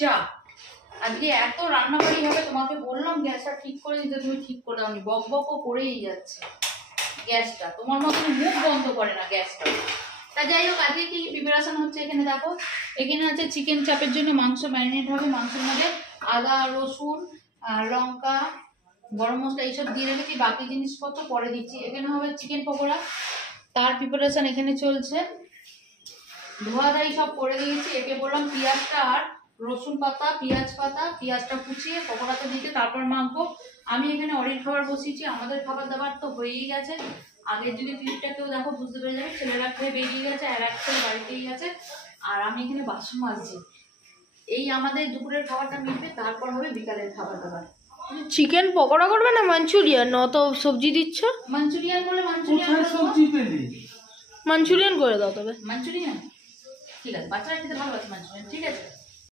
যা আজকে এত রান্নাবাড়ি হবে, তোমাকে বললাম গ্যাসটা ঠিক করে দিতে, তুমি ঠিক করে দাওনি, বক বকও করেই যাচ্ছে গ্যাসটা, তোমার মতন মুখ বন্ধ করে না গ্যাসটা। তা যাই হোক, আজকে কি প্রিপারেশন হচ্ছে এখানে দেখো। এখানে আছে চিকেন চাপের জন্য মাংস ম্যারিনেট হবে, মাংসের মধ্যে আদা রসুন লঙ্কা গরম মশলা এইসব দিয়ে রেখেছি, বাকি জিনিসপত্র পরে দিচ্ছি। এখানে হবে চিকেন পকোড়া, তার প্রিপারেশন এখানে চলছে, ধোয়া ধাই সব করে দিয়েছি। একে বললাম পেঁয়াজটা আর রসুন পাতা পেঁয়াজটা কুচিয়ে পকোড়াতে দিতে, তারপর মাখবো। আমি এখানে অরির খাবার বসিয়েছি, আমাদের খাবার দাবার তো হয়েই গেছে। আগের যদি ক্লিপটা কেউ দেখো বুঝতে পেরে যাবে, ছেলেরা খেয়ে বেরিয়ে গেছে, আর এক ছেলে বাড়িতেই গেছে, আর আমি এখানে বাসন মাজছি। এই আমাদের দুপুরের খাবারটা মিটবে, তারপর হবে বিকালের খাবার দাবার। চিকেন পকোড়া করবে না মাঞ্চুরিয়ান? অত সবজি দিচ্ছ। মাঞ্চুরিয়ান করলে মাঞ্চুরিয়ান মাঞ্চুরিয়ান করে দাও তবে। মাঞ্চুরিয়ান ঠিক আছে, বাচ্চারা খেতে ভালোবাসে মাঞ্চুরিয়ান, ঠিক আছে।